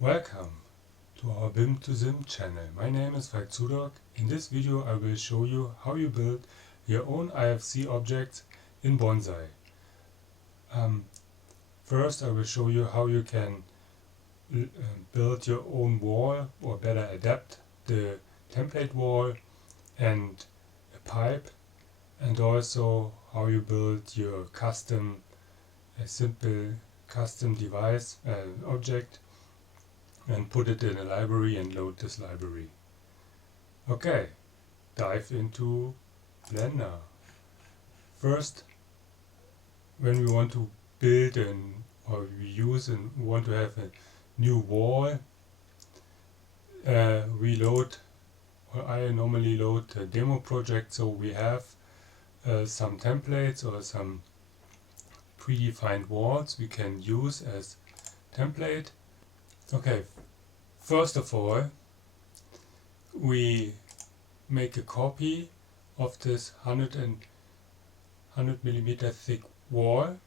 Welcome to our bim2sim channel. My name is Falk. In this video I will show you how you build your own IFC objects in Bonsai. First I will show you how you can build your own wall, or better adapt the template wall and a pipe, and also how you build your simple custom device object and put it in a library and load this library. Okay, dive into Blender. First, when we want to build or we use and want to have a new wall, we load, or I normally load a demo project, so we have some templates or some predefined walls we can use as template. Okay, first of all, we make a copy of this 100 millimeter thick wall.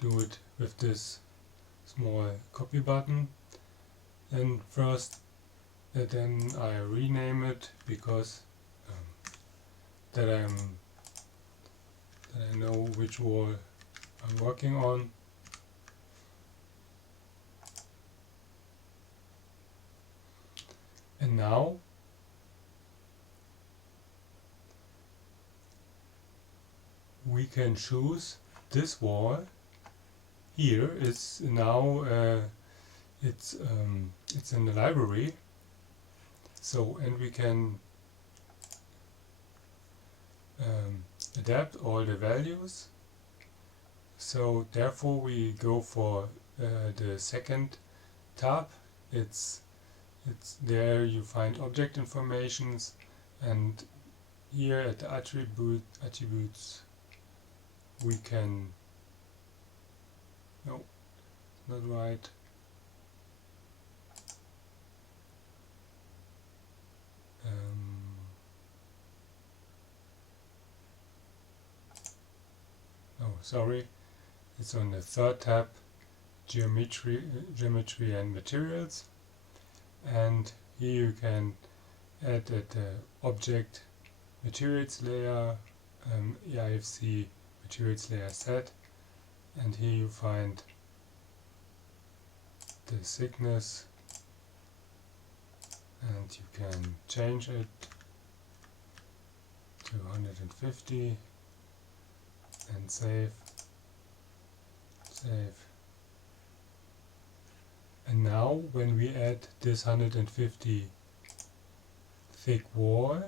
Do it with this small copy button. And then I rename it because that I know which wall I'm working on. And now we can choose this wall. Here it's now it's in the library. So, and we can adapt all the values. So therefore we go for the second tab. It's there you find object informations, and here at the attributes we can, no, not right. Oh, sorry, it's on the third tab, geometry and materials. And here you can add the object materials layer, IFC materials layer set, and here you find the thickness, and you can change it to 150 and save. And now when we add this 150 thick wall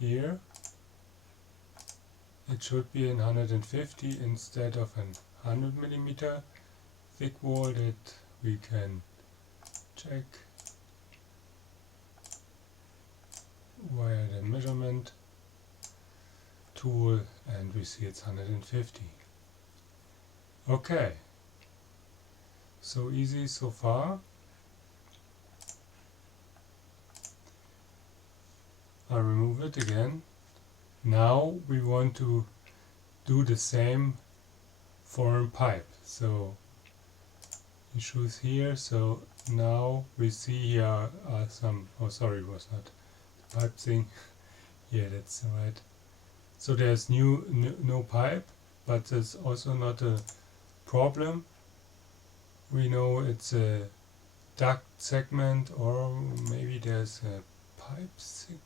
here, it should be in 150 instead of an 100 millimeter thick wall. That we can check via the measurement tool, and we see it's 150. Okay. So easy so far. I remove it again. Now we want to do the same for a pipe. So you choose here. So now we see here are some, oh sorry, it was not the pipe thing. Yeah, that's right. So there's no pipe, but that's also not a problem. We know it's a duct segment, or maybe there's a pipe segment.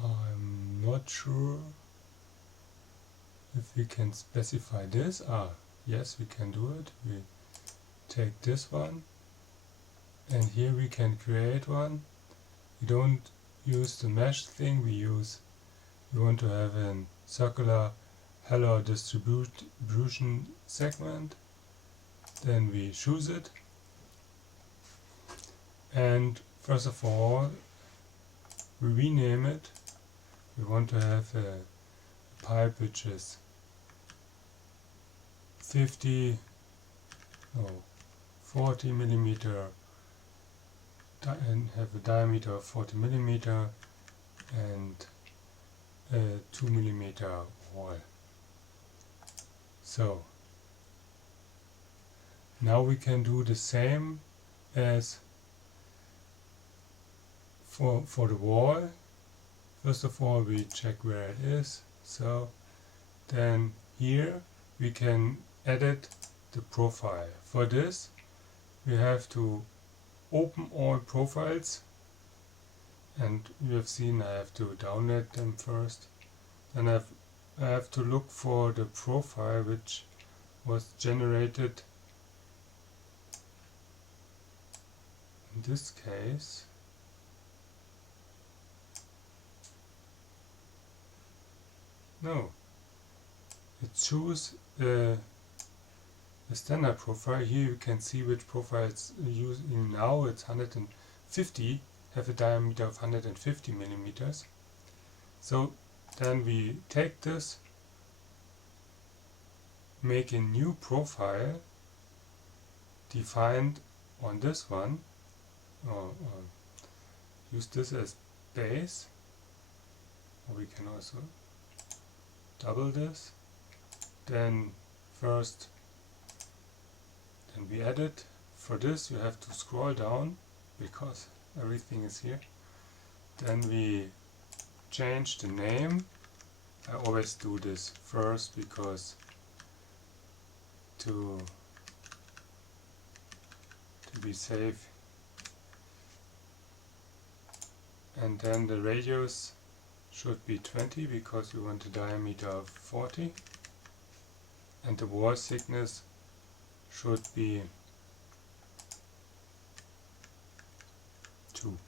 I'm not sure if we can specify this. Yes, we can do it. We take this one, and here we can create one. We don't use the mesh thing, we want to have a circular Heller distribution segment. Then we choose it, and first of all we rename it. We want to have a pipe which is 40 millimeter and have a diameter of 40 millimeter and a 2 millimeter wall. So Now we can do the same as for the wall. First of all, we check where it is. So then here we can edit the profile. For this we have to open all profiles, and you have seen I have to download them first. Then I have to look for the profile which was generated in this case. No, it choose the standard profile. Here you can see which profile it's using now. It's 150, have a diameter of 150 millimeters. So then we take this, make a new profile defined on this one, or use this as base, or we can also double this. Then first, then we edit. For this you have to scroll down because everything is here. Then we change the name. I always do this first because to be safe. And then the radius should be 20 because we want a diameter of 40, and the wall thickness should be 2.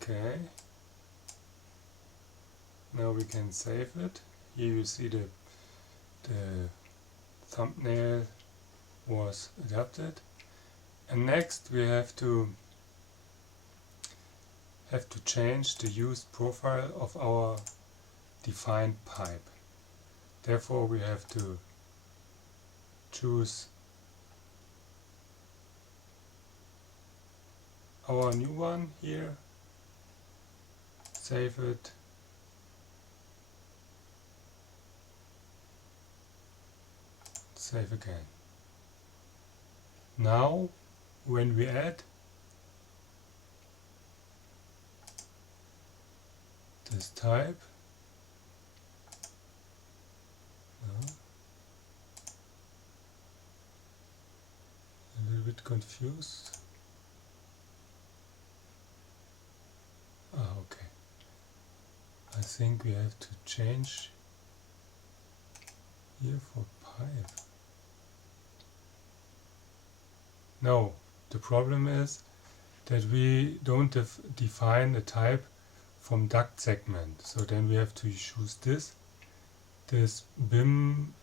Okay, now we can save it. Here you see the thumbnail was adapted, and next we have to change the used profile of our defined pipe. Therefore we have to choose our new one here, save it, save again. Now when we add this type, a little bit confused. Okay. I think we have to change here for pipe. No, the problem is that we don't define a type from duct segment. So then we have to choose this. This BIM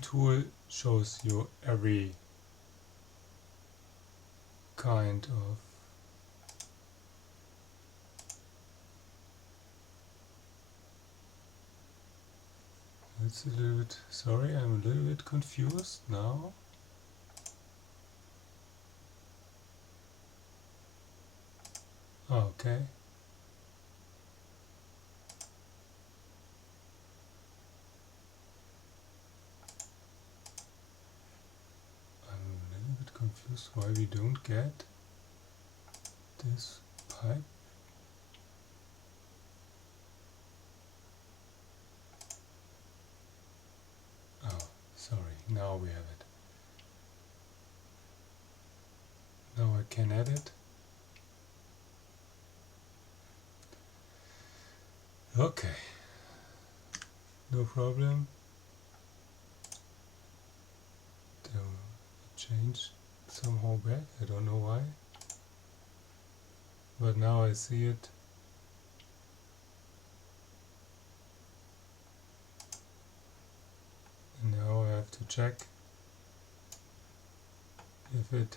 tool shows you every kind of it's a little bit, sorry, I'm a little bit confused now. Okay. I'm a little bit confused why we don't get this pipe. Oh, sorry, now we have it. Now I can edit. Okay, no problem. So it changed somehow back, I don't know why. But now I see it. And now I have to check if it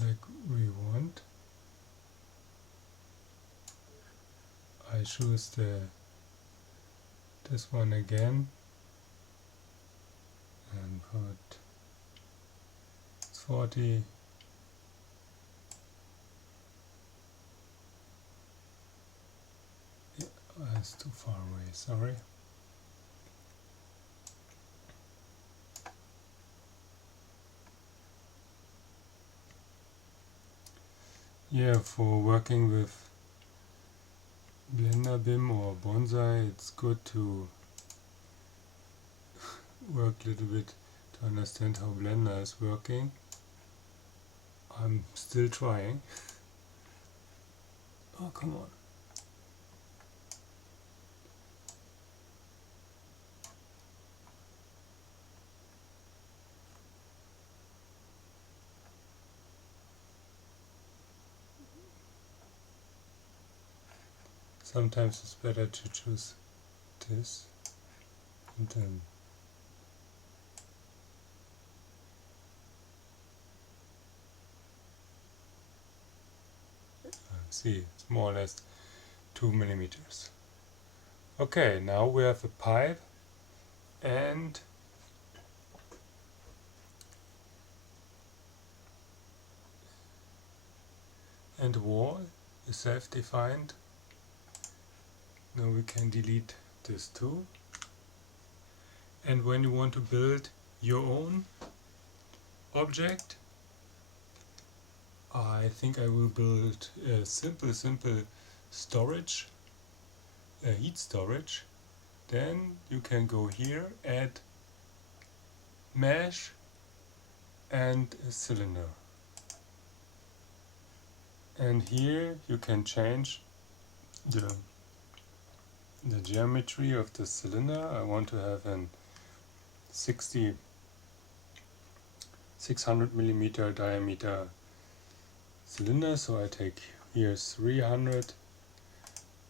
like we want. I choose this one again and put 40 That's too far away, sorry. Yeah, for working with BlenderBIM or Bonsai, it's good to work a little bit to understand how Blender is working. I'm still trying. Oh, come on. Sometimes it's better to choose this and then see, it's more or less 2 millimeters. Okay, now we have a pipe and a wall is self-defined. Now we can delete this too. And when you want to build your own object, I think I will build a simple storage, a heat storage. Then you can go here, add mesh and a cylinder. And here you can change the geometry of the cylinder. I want to have an 600 millimeter diameter cylinder, so I take here 300,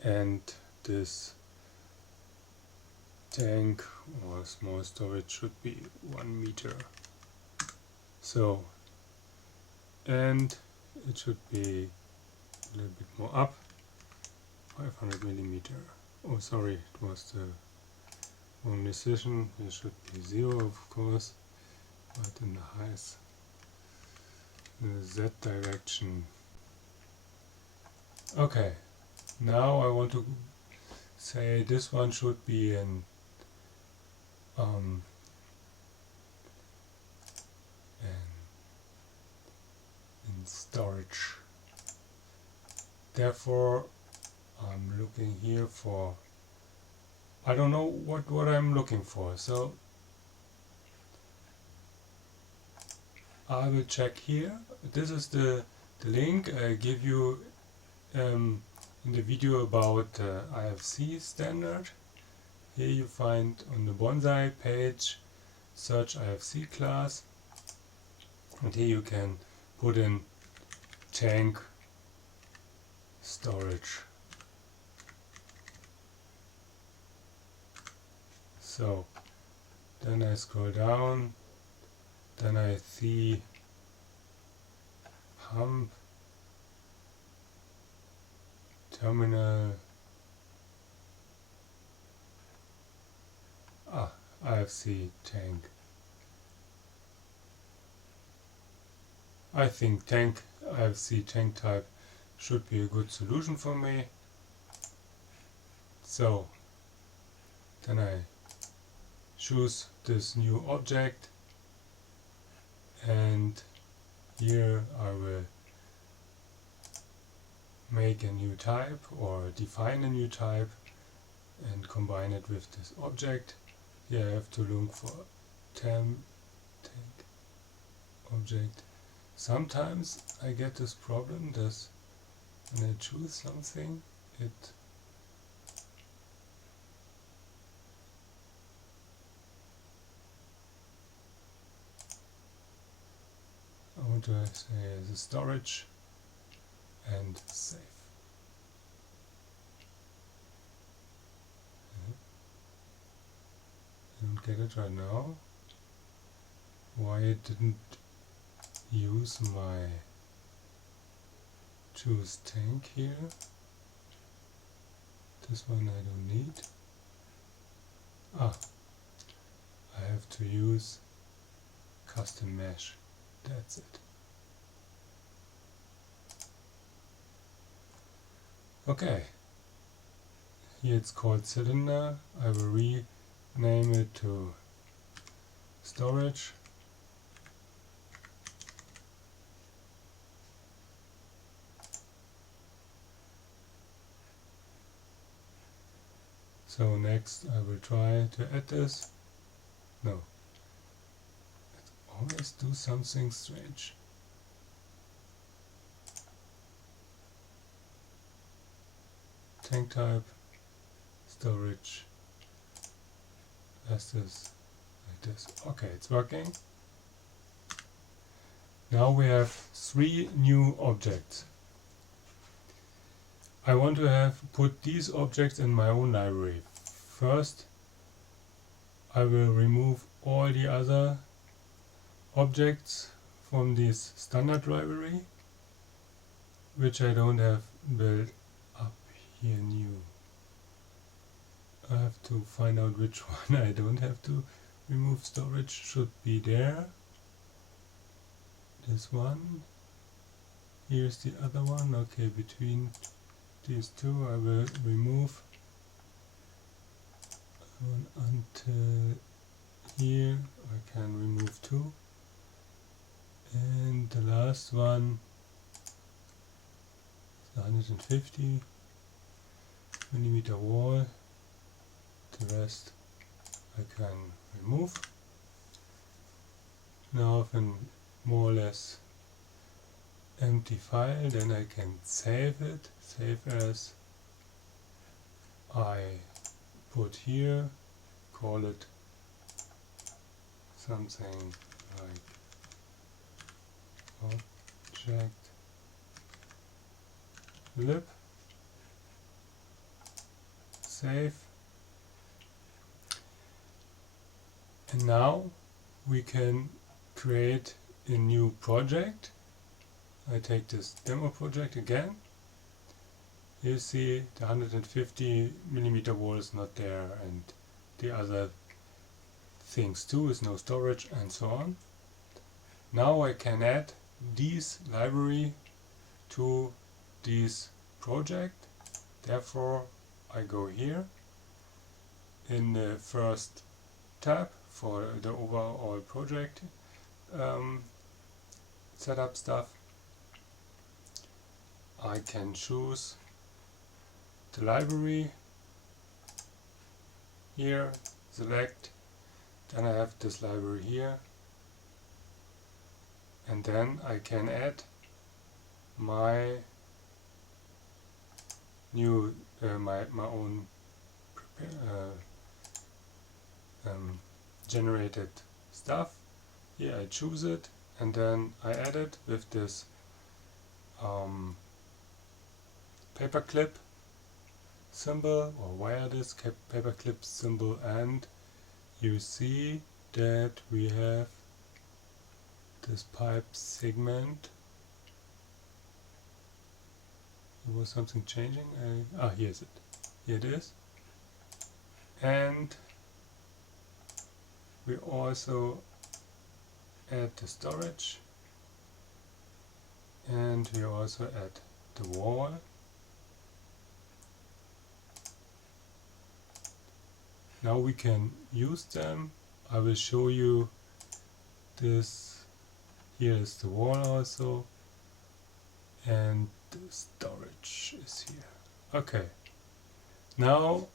and this tank or small storage should be 1 meter. So, and it should be a little bit more up, 500 millimeter. Oh, sorry, it was the wrong decision. It should be 0, of course, but in the Z direction. Okay, now I want to say this one should be in storage. Therefore, I'm looking here for, I don't know what I'm looking for, so I will check here. This is the link I give you in the video about IFC standard. Here you find on the Bonsai page, search IFC class, and here you can put in tank storage. So then I scroll down, then I see hump, terminal, IFC tank. I think IFC tank type should be a good solution for me. So then I choose this new object, and here I will make a new type or define a new type and combine it with this object. Here I have to look for tank object. Sometimes I get this problem that when I choose something, I want to say the storage and save. I don't get it right now. Why it didn't use my choose tank here. This one I don't need. I have to use custom mesh. That's it. Okay. Here it's called cylinder. I will rename it to storage. So next I will try to add this. No. Let's always do something strange. Tank type, storage, as this, like this. Okay, it's working. Now we have 3 new objects. I want to have put these objects in my own library. First, I will remove all the other objects from this standard library, which I don't have built up here new. I have to find out which one I don't have to remove. Storage should be there. This one. Here's the other one. Okay, between these two I will remove one until here. I can remove 2. And the last one is 150 millimeter wall. The rest I can remove. Now I have a more or less empty file, then I can save it. Save as I put here, call it something like object lib. Save. And now we can create a new project. I take this demo project again. You see the 150 millimeter wall is not there, and the other things too is no storage and so on. Now I can add this library to this project. Therefore I go here in the first tab for the overall project setup stuff. I can choose the library here, select, then I have this library here, and then I can add my new my own generated stuff. Here I choose it, and then I add it with this paperclip symbol, or wire this paperclip symbol, and you see that we have this pipe segment. There was something changing. Here's it. Here it is. And we also add the storage, and we also add the wall. Now we can use them. I will show you this. Here is the wall also, and the storage is here. Okay, now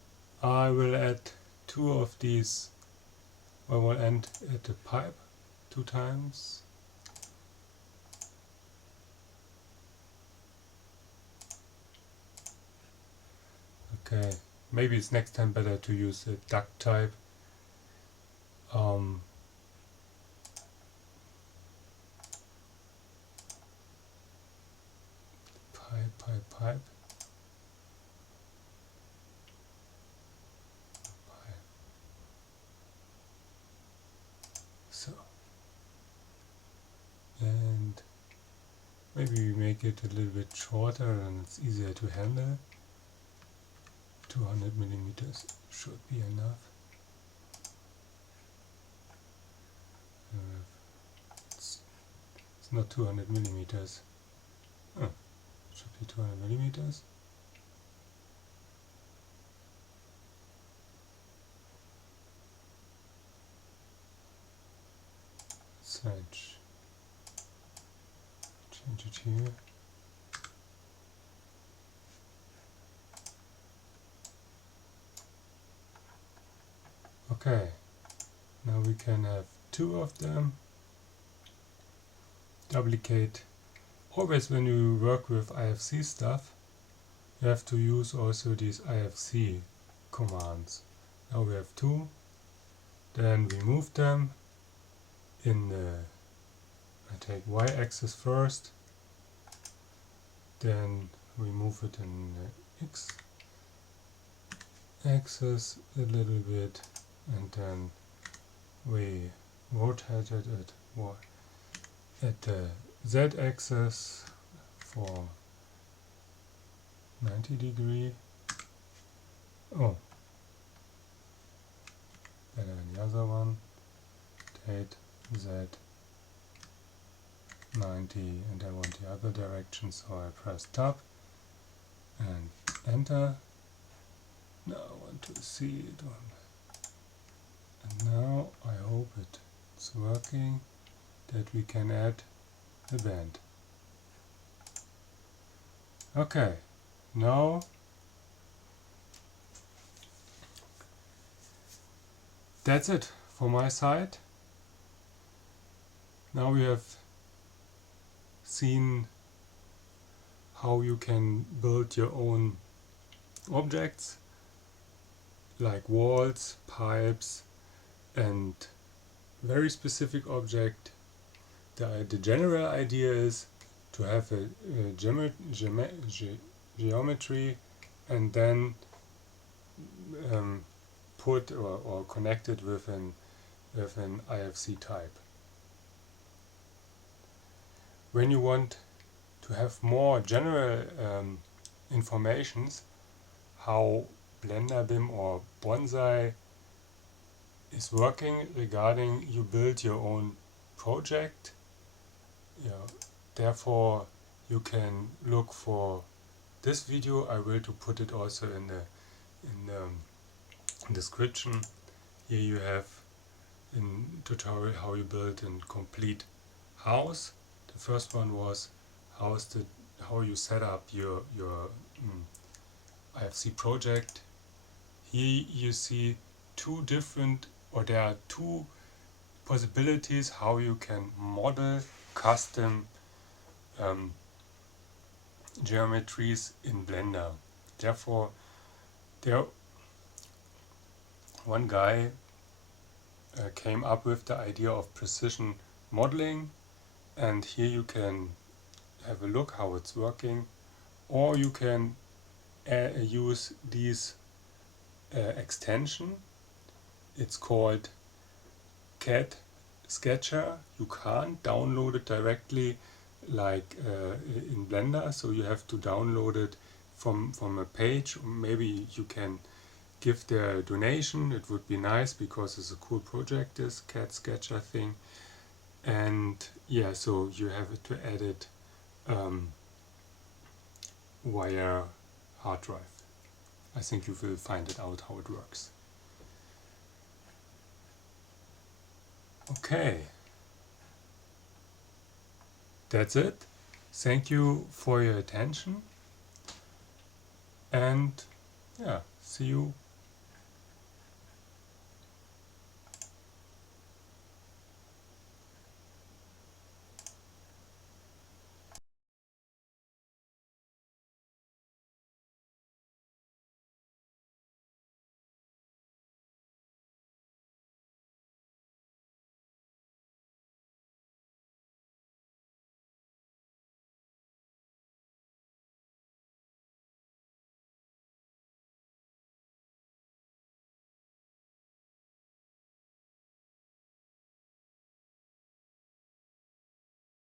I will add 2 of these. I will add the pipe 2 times. Okay, maybe it's next time better to use a duct type. Pipe. So, and maybe we make it a little bit shorter and it's easier to handle. 200 millimeters should be enough. It's not 200 millimeters. Should be 200 millimeters. change it here. Okay, now we can have two of them. Duplicate. Always when you work with IFC stuff, you have to use also these IFC commands. Now we have two. Then we move them in the, I take y-axis first, then we move it in the x-axis a little bit, and then we rotate it at the z-axis for 90 degree. Oh, better than the other one. Rotate z 90, and I want the other direction, so I press tab and enter. Now I want to see it on, and now I hope it's working, that we can add the band. Okay, now that's it for my side. Now we have seen how you can build your own objects like walls, pipes, and very specific object. The general idea is to have a geometry and then put or connect it with an IFC type. When you want to have more general informations how BlenderBIM or Bonsai is working regarding you build your own project, therefore you can look for this video. I will to put it also in the description. Here you have a tutorial how you build a complete house. The first one was how you set up your IFC project. Here you see there are two possibilities how you can model custom geometries in Blender. Therefore, one guy came up with the idea of precision modeling, and here you can have a look how it's working, or you can use this extension. It's called CAD Sketcher. You can't download it directly like in Blender, so you have to download it from a page. Maybe you can give their donation. It would be nice because it's a cool project, this CAD Sketcher thing. And yeah, so you have to add it via hard drive. I think you will find it out how it works. Okay, that's it. Thank you for your attention, and yeah, see you